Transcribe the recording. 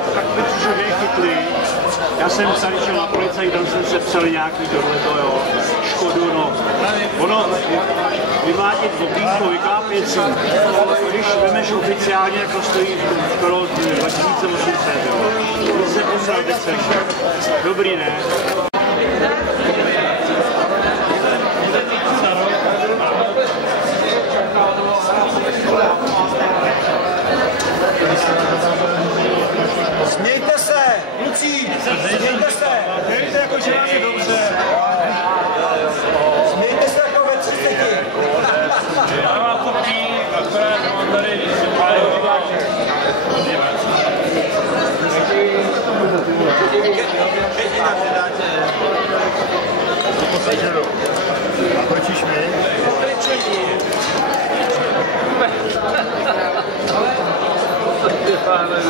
tak by přišel chytlý. Já jsem tady šel na policii, tam jsem se psal nějaký tohleto, jo, Škodu, no. Ono, vymátit obývku, vyklápět si, když vemeš oficiálně, jako stojí skoro 2800, jo. Když se posral, teď seš. Dobrý, ne? Smějte se, kluci, smějte se. Smějte jako, že vám je dobře. Smějte se jako ve 30. Já mám kopí, akorát mám tady a proč mi? Ale